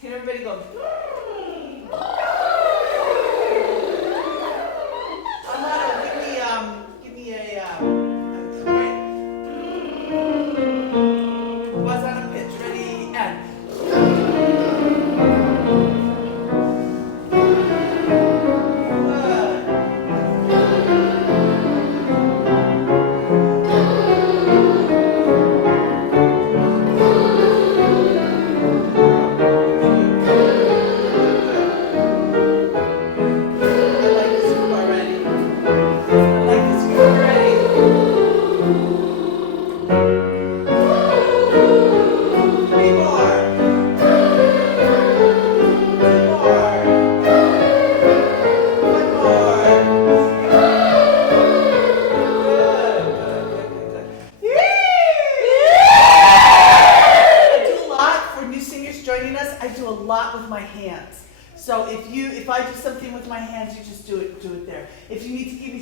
Can everybody go? Amado, give me a great. Buzz on a pitch. Ready and. If I do something with my hands, you just do it there. If you need to give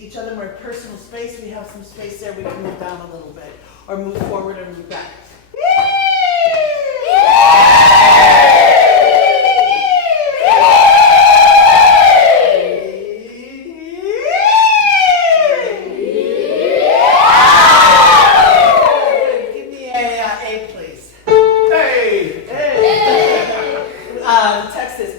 each other more personal space, we have some space there. We can move down a little bit, or move forward, or move back. Give me a please. Hey, hey. The text is.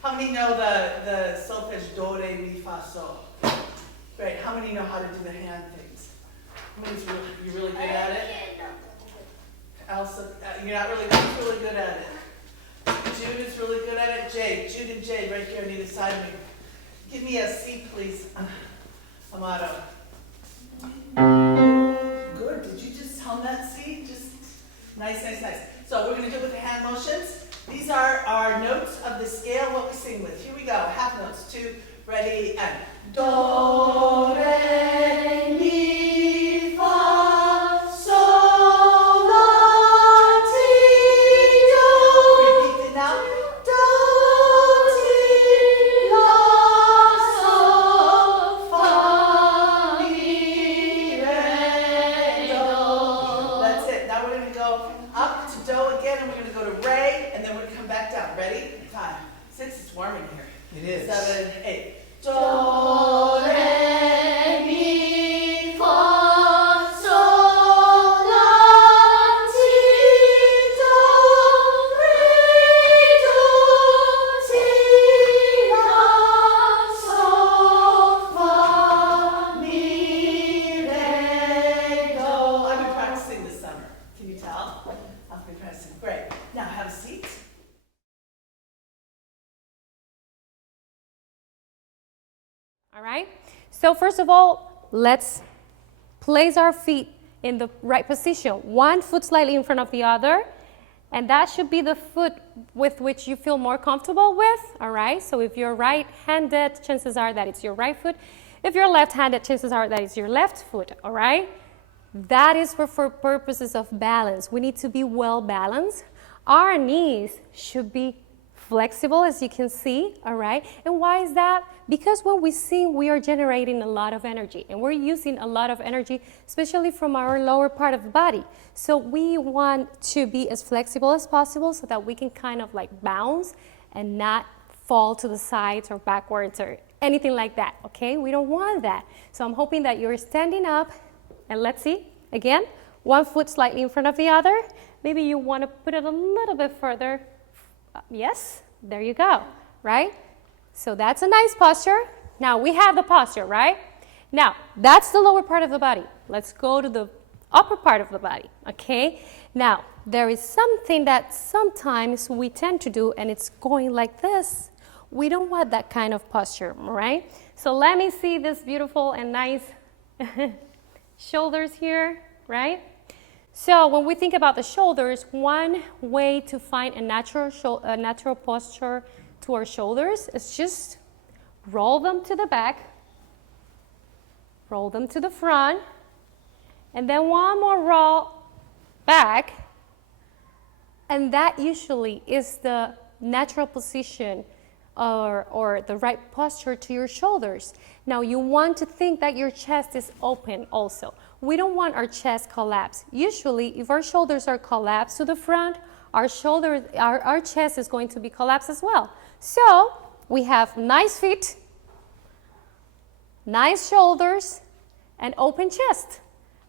How many know the solfege do, re, mi, fa, sol? Great. How many know how to do the hand things? How many you're really good at it? Elsa, you're not really good. Who's really good at it? Jude is really good at it. Jade, Jude and Jade, right here on either side of me. Give me a C, please. Amado. Good. Did you just hum that C? Just nice, nice, nice. So we're going to do it with the hand motions. These are our notes of the scale, what we sing with. Here we go. Half notes. 2, ready, and. Do, re, mi, fa, sol, la, ti, do. Repeat it now. Do, ti, la, sol, fa, mi, re, do. That's it. Now we're going to go up to do again, and we're going to go to re, and then we're going to come back down. Ready? 5, 6. It's warm in here. It is. 7, 8. Do, re, mi, fa, sol, la, ti, do, re, do, ti, la, sol, fa, mi, re, do. I've been practicing this summer. Can you tell? I've been practicing. Great. Now have a seat. All right, so first of all, let's place our feet in the right position. One foot slightly in front of the other, and that should be the foot with which you feel more comfortable with, all right? So if you're right-handed, chances are that it's your right foot. If you're left-handed, chances are that it's your left foot, all right? That is for purposes of balance. We need to be well balanced. Our knees should be flexible, as you can see, all right? And why is that? Because when we sing, we are generating a lot of energy, and we're using a lot of energy, especially from our lower part of the body. So we want to be as flexible as possible so that we can kind of like bounce and not fall to the sides or backwards or anything like that, okay? We don't want that. So I'm hoping that you're standing up, and let's see, again, one foot slightly in front of the other. Maybe you want to put it a little bit further. Yes, there you go, right? So that's a nice posture. Now we have the posture, right? Now, that's the lower part of the body. Let's go to the upper part of the body, okay? Now, there is something that sometimes we tend to do, and it's going like this. We don't want that kind of posture, right? So let me see this beautiful and nice shoulders here, right? So when we think about the shoulders, one way to find a natural posture to our shoulders is just roll them to the back, roll them to the front, and then one more roll back, and that usually is the natural position or the right posture to your shoulders. Now you want to think that your chest is open also. We don't want our chest collapsed. Usually, if our shoulders are collapsed to the front, our chest is going to be collapsed as well. So we have nice feet, nice shoulders, and open chest.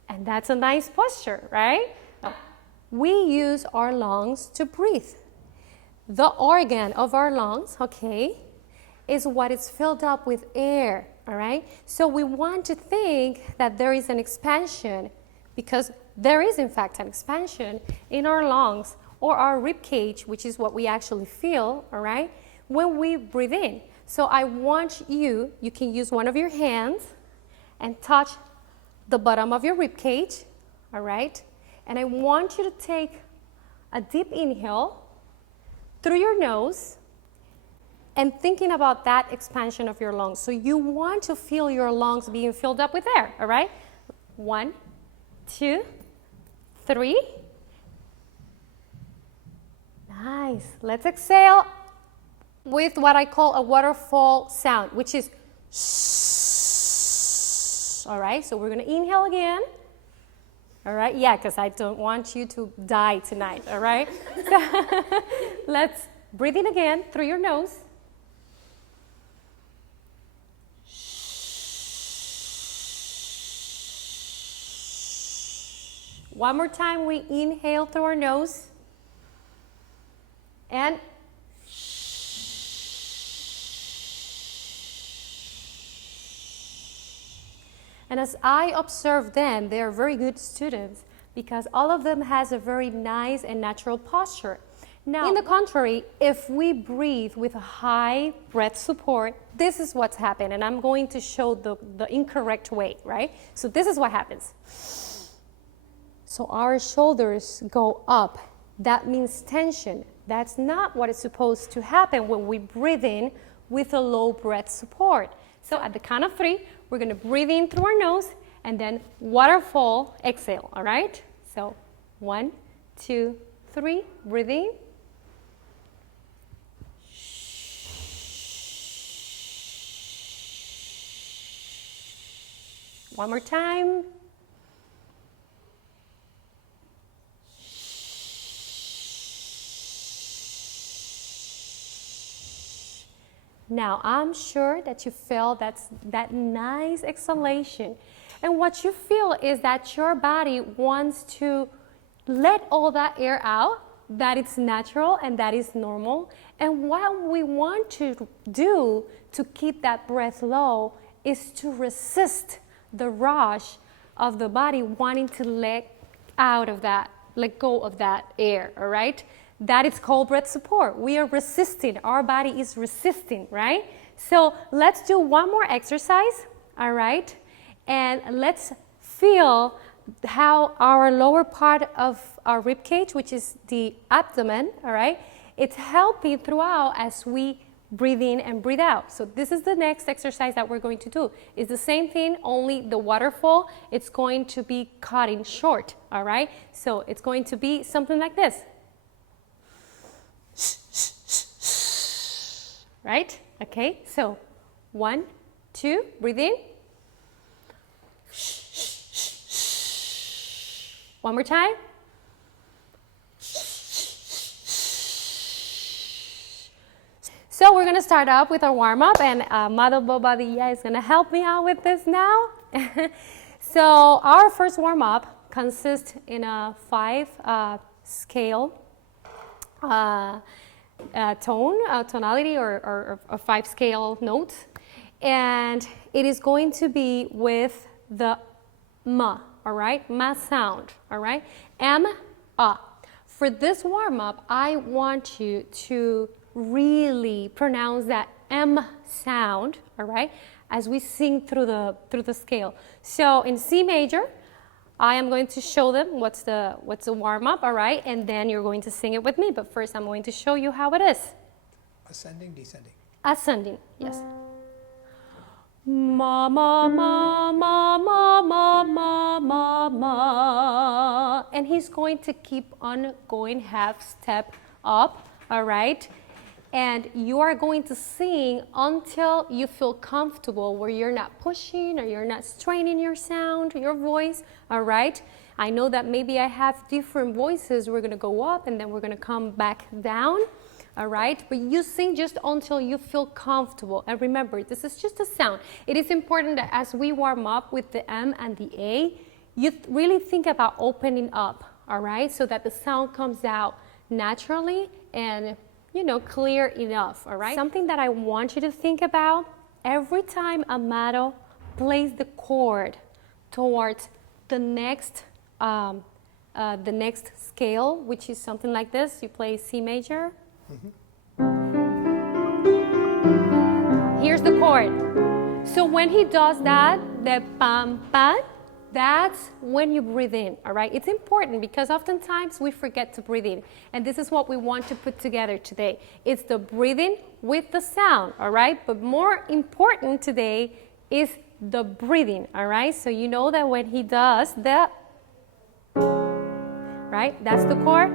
And that's a nice posture, right? Now, we use our lungs to breathe. The organ of our lungs, okay, is what is filled up with air, all right? So we want to think that there is an expansion, because there is in fact an expansion in our lungs or our rib cage, which is what we actually feel, all right, when we breathe in. So I want you can use one of your hands and touch the bottom of your rib cage, all right? And I want you to take a deep inhale through your nose and thinking about that expansion of your lungs. So you want to feel your lungs being filled up with air, all right? 1, 2, 3. Nice. Let's exhale with what I call a waterfall sound, which is shh. All right, so we're going to inhale again. All right, yeah, because I don't want you to die tonight, all right? So let's breathe in again through your nose. One more time, we inhale through our nose. And as I observe them, they are very good students because all of them has a very nice and natural posture. Now, in the contrary, if we breathe with a high breath support, this is what's happened, and I'm going to show the incorrect way, right? So this is what happens. So our shoulders go up. That means tension. That's not what is supposed to happen when we breathe in with a low breath support. So at the count of 3, we're going to breathe in through our nose and then waterfall exhale, all right? So 1, 2, 3, breathe in. One more time. Now, I'm sure that you feel that nice exhalation. And what you feel is that your body wants to let all that air out, that it's natural and that is normal. And what we want to do to keep that breath low is to resist the rush of the body wanting to let go of that air, all right? That is called breath support. We are resisting. Our body is resisting, right? So let's do one more exercise, all right? And let's feel how our lower part of our rib cage, which is the abdomen, all right? It's helping throughout as we breathe in and breathe out. So this is the next exercise that we're going to do. It's the same thing, only the waterfall, it's going to be cutting short, all right? So it's going to be something like this. right? Okay, so 1, 2, breathe in. One more time. So we're gonna start up with our warm-up, and Mother Bobadilla is gonna help me out with this now. So our first warm-up consists in a 5 scale tonality or 5 scale notes, and it is going to be with the ma, all right, ma sound, all right, m, a. For this warm-up, I want you to really pronounce that M sound, all right, as we sing through the scale. So in C major, I am going to show them what's the warm-up, all right, and then you're going to sing it with me. But first, I'm going to show you how it is. Ascending, descending. Ascending, yes. Ma ma ma ma ma ma ma ma ma, and he's going to keep on going half step up, all right. And you are going to sing until you feel comfortable, where you're not pushing or you're not straining your sound, your voice, all right? I know that maybe I have different voices. We're gonna go up and then we're gonna come back down, all right? But you sing just until you feel comfortable. And remember, this is just a sound. It is important that as we warm up with the M and the A, you really think about opening up, all right? So that the sound comes out naturally and clear enough, all right? Something that I want you to think about, every time Amado plays the chord towards the next scale, which is something like this, you play C major. Here's the chord. So when he does that, the pam pam, that's when you breathe in, all right? It's important because oftentimes we forget to breathe in. And this is what we want to put together today. It's the breathing with the sound, all right? But more important today is the breathing, all right? So you know that when he does the, right? That's the chord?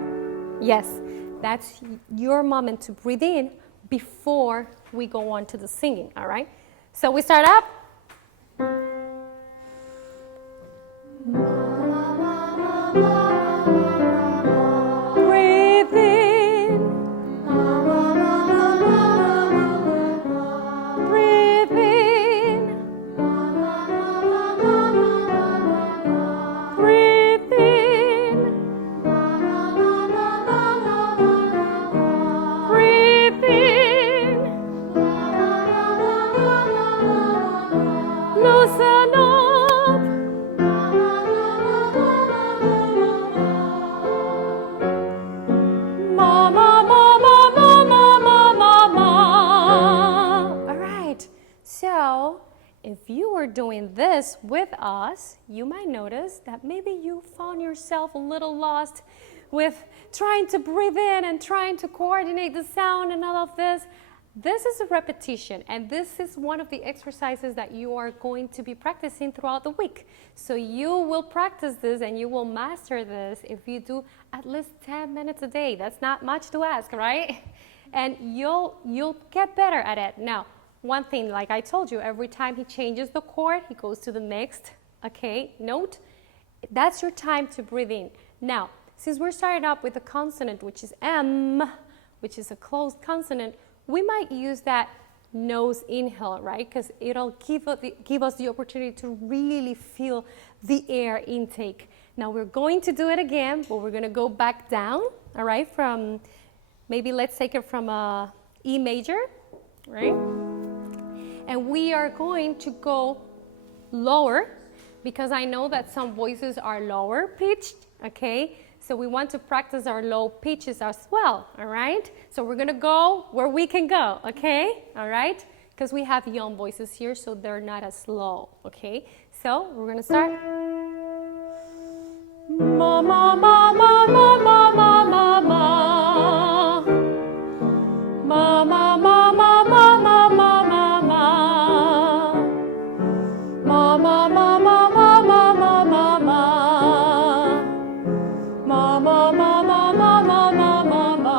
Yes, that's your moment to breathe in before we go on to the singing, all right? So we start up. Breathe in. Breathe in. Breathe in. Breathe in. Loosen up. If you were doing this with us, you might notice that maybe you found yourself a little lost with trying to breathe in and trying to coordinate the sound and all of this. This is a repetition, and this is one of the exercises that you are going to be practicing throughout the week. So you will practice this and you will master this if you do at least 10 minutes a day. That's not much to ask, right? And you'll get better at it. Now, one thing, like I told you, every time he changes the chord, he goes to the next, note. That's your time to breathe in. Now, since we're starting up with a consonant, which is M, which is a closed consonant, we might use that nose inhale, right? Because it'll give us the opportunity to really feel the air intake. Now, we're going to do it again, but we're going to go back down, all right? From, maybe let's take it from E major, right? And we are going to go lower because I know that some voices are lower pitched, okay? So we want to practice our low pitches as well, all right? So we're gonna go where we can go, okay? All right? Because we have young voices here, so they're not as low, okay? So we're gonna start. Ma, ma, ma, ma, ma, ma, ma, ma, ma. Ma, ma, ma, ma, ma, ma, ma, ma, ma. Ma, ma, ma, ma, ma, ma, ma, ma, ma. Ma, ma, ma, ma, ma, ma, ma, ma, ma.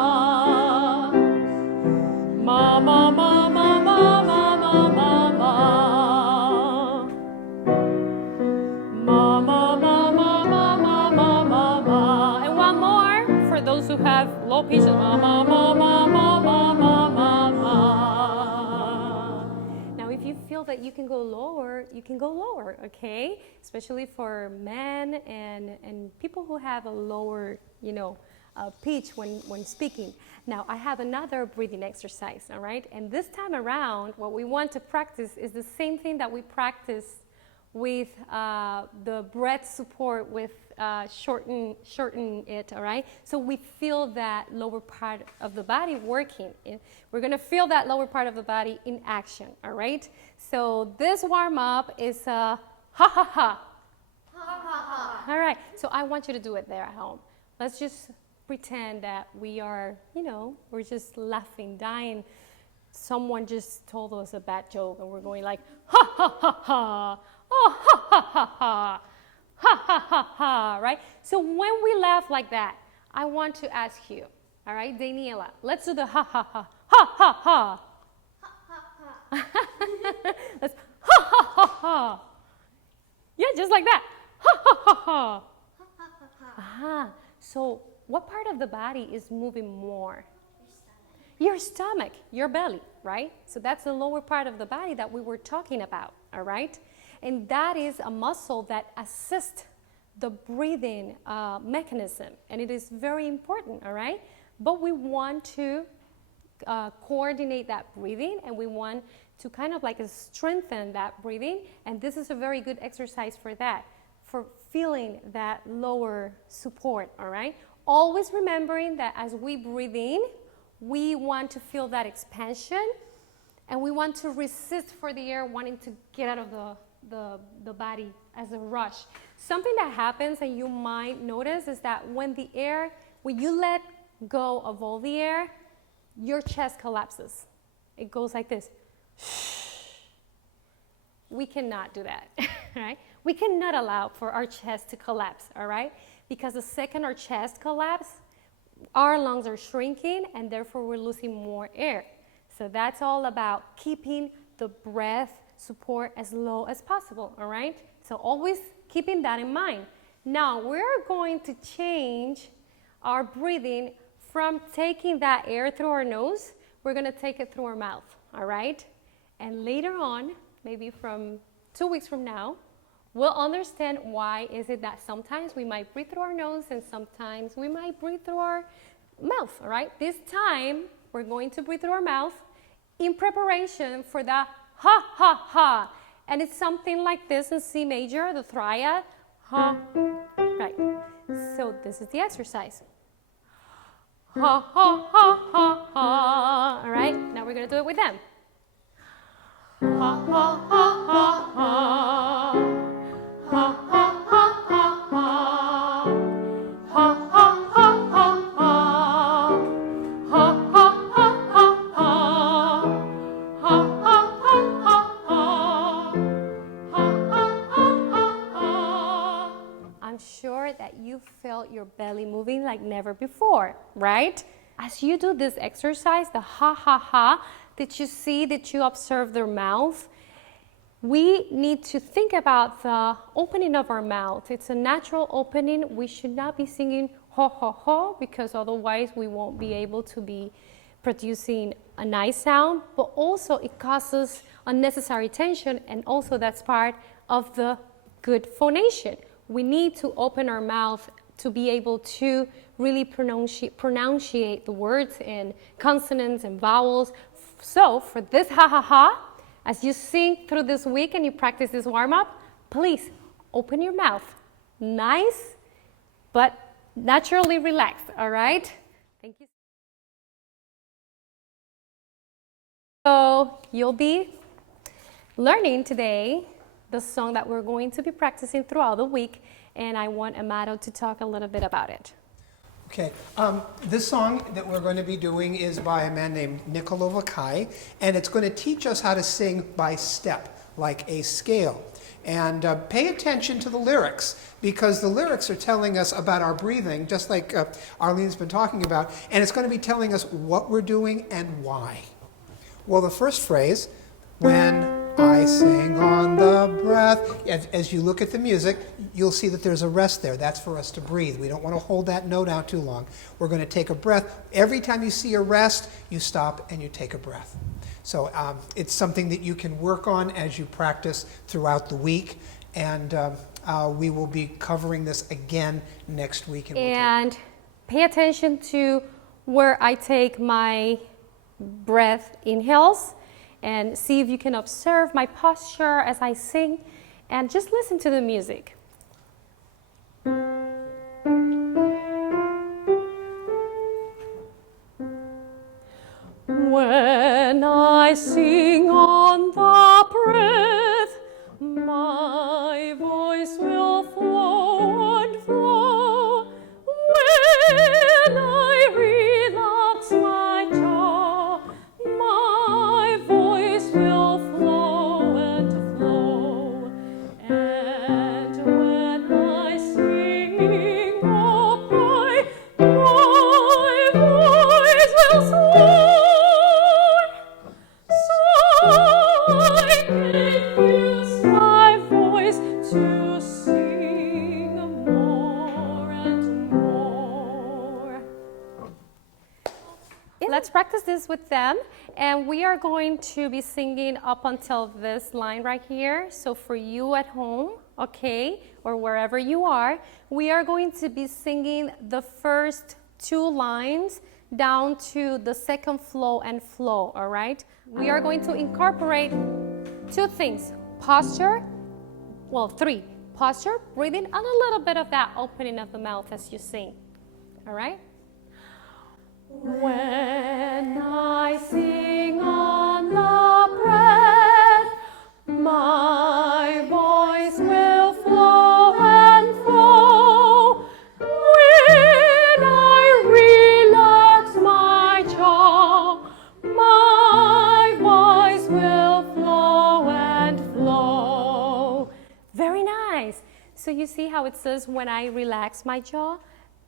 Ma, ma, ma, low pitch, ma, ma, ma, ma, ma, ma, ma, ma, ma. Now, if you feel that you can go lower, you can go lower, okay? Especially for men and people who have a lower, pitch when speaking. Now, I have another breathing exercise, all right? And this time around, what we want to practice is the same thing that we practice with the breath support with shorten it, all right? So we feel that lower part of the body working. We're gonna feel that lower part of the body in action, all right? So this warm up is ha ha ha. Ha ha ha. All right, so I want you to do it there at home. Let's just pretend that we are, we're just laughing, dying. Someone just told us a bad joke and we're going like, ha ha ha ha. Oh, ha, ha, ha, ha, ha, ha, ha, ha, right? So when we laugh like that, I want to ask you, all right, Daniela, let's do the ha, ha, ha, ha, ha, ha. Ha, ha, ha. Let's ha, ha, ha, ha. Yeah, just like that. Ha, ha, ha, ha. Ha, ha, ha, ha. So what part of the body is moving more? Your stomach, your belly, right? So that's the lower part of the body that we were talking about, all right? And that is a muscle that assists the breathing mechanism. And it is very important, all right? But we want to coordinate that breathing, and we want to kind of like strengthen that breathing. And this is a very good exercise for that, for feeling that lower support, all right? Always remembering that as we breathe in, we want to feel that expansion, and we want to resist for the air, wanting to get out of the body as a rush. Something that happens and you might notice is that when you let go of all the air, your chest collapses. It goes like this. We cannot do that, right? We cannot allow for our chest to collapse, all right? Because the second our chest collapses, our lungs are shrinking and therefore we're losing more air. So that's all about keeping the breath support as low as possible, all right? So always keeping that in mind. Now we're going to change our breathing from taking that air through our nose, we're gonna take it through our mouth, all right? And later on, maybe from 2 weeks from now, we'll understand why is it that sometimes we might breathe through our nose and sometimes we might breathe through our mouth, all right? This time, we're going to breathe through our mouth in preparation for the ha, ha, ha. And it's something like this in C major, the triad, ha, right. So this is the exercise. Ha, ha, ha, ha, ha. All right, now we're gonna do it with them. Ha, ha, ha, ha, ha. Ha, ha, ha, ha, ha. Ha, ha, ha, ha, ha. Ha, ha, ha, ha, ha. Ha, ha, ha, ha, ha. Ha, ha, ha, ha, ha. I'm sure that you felt your belly moving like never before, right? As you do this exercise, the ha, ha, ha, did you observe their mouth? We need to think about the opening of our mouth. It's a natural opening. We should not be singing ho, ho, ho, because otherwise we won't be able to be producing a nice sound, but also it causes unnecessary tension, and also that's part of the good phonation. We need to open our mouth to be able to really pronunciate the words in consonants and vowels. So for this ha, ha, ha, as you sing through this week and you practice this warm-up, please open your mouth. Nice, but naturally relaxed, all right? Thank you. So you'll be learning today the song that we're going to be practicing throughout the week, and I want Amado to talk a little bit about it. Okay, this song that we're going to be doing is by a man named Vaccai, and it's going to teach us how to sing by step, like a scale. And pay attention to the lyrics, because the lyrics are telling us about our breathing, just like Arleen's been talking about, and it's going to be telling us what we're doing and why. Well, the first phrase, when I sing on the breath. As you look at the music, you'll see that there's a rest there. That's for us to breathe. We don't want to hold that note out too long. We're going to take a breath. Every time you see a rest, you stop and you take a breath. So it's something that you can work on as you practice throughout the week. And we will be covering this again next week. And pay attention to where I take my breath inhales, and see if you can observe my posture as I sing, and just listen to the music. When I sing on the breath, my voice will flow and flow. When I relax my jaw, my voice will flow and flow. And when I sing up high, my voice will soar. So I can use my voice to sing more and more. Let's practice this with them, and we are going to be singing up until this line right here. So for you at home, okay, or wherever you are, we are going to be singing the first 2 lines down to the second flow and flow, all right? We are going to incorporate 2 things: posture, well, 3. Posture, breathing, and a little bit of that opening of the mouth as you sing, all right? When I sing on the breath, my voice will flow and flow. When I relax my jaw, my voice will flow and flow. Very nice. So you see how it says when I relax my jaw?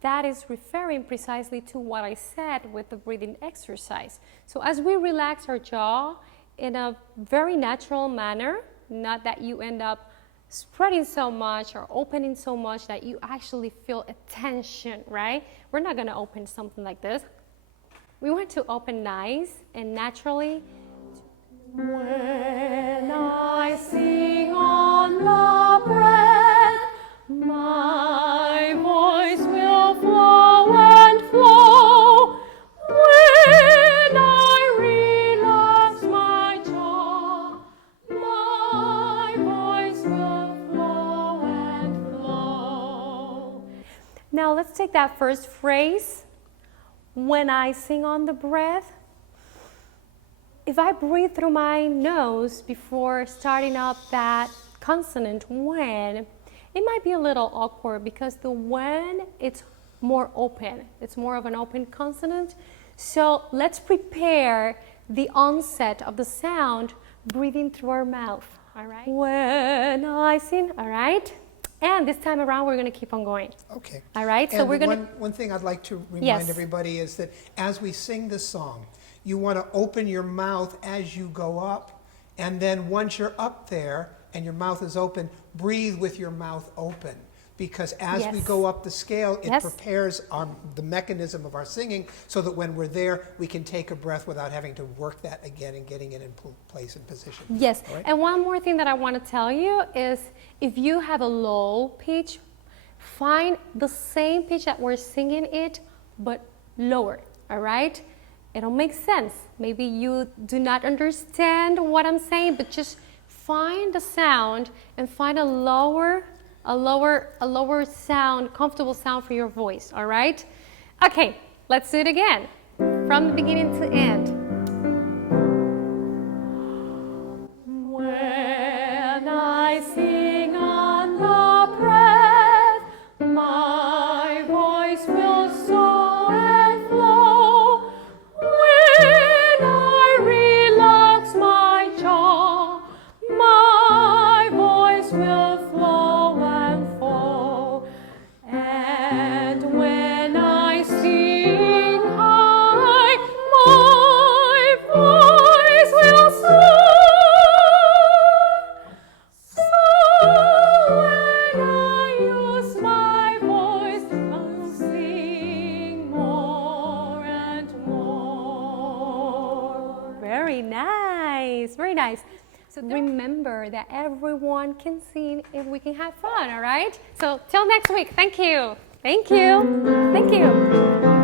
That is referring precisely to what I said with the breathing exercise. So as we relax our jaw in a very natural manner, not that you end up spreading so much or opening so much that you actually feel a tension, right? We're not going to open something like this. We want to open nice and naturally. When I sing on the breath, my voice will flow and flow. When I relax my jaw, my voice will flow and flow. Now let's take that first phrase. When I sing on the breath, if I breathe through my nose before starting up that consonant when, it might be a little awkward because the when, it's more open. It's more of an open consonant. So let's prepare the onset of the sound breathing through our mouth, all right? When I sing, all right? And this time around, we're going to keep on going. Okay. All right? And So we're going to... one thing I'd like to remind Yes. everybody is that as we sing this song, you want to open your mouth as you go up, and then once you're up there and your mouth is open, breathe with your mouth open. Because as we Yes. go up the scale, it Yes. prepares the mechanism of our singing so that when we're there, we can take a breath without having to work that again and getting it in place and position. Yes, All right? and one more thing that I want to tell you is if you have a low pitch, find the same pitch that we're singing it, but lower, all right? It'll make sense. Maybe you do not understand what I'm saying, but just find the sound and find a lower sound, comfortable sound for your voice, all right? Okay, let's do it again, from the beginning to end. When I sing on the breath, my voice will soar and flow. When I relax my jaw, my voice will flow and flow. And when I sing high, my Very nice, very nice. So remember that everyone can sing if we can have fun, all right? So till next week, thank you. Thank you. Thank you.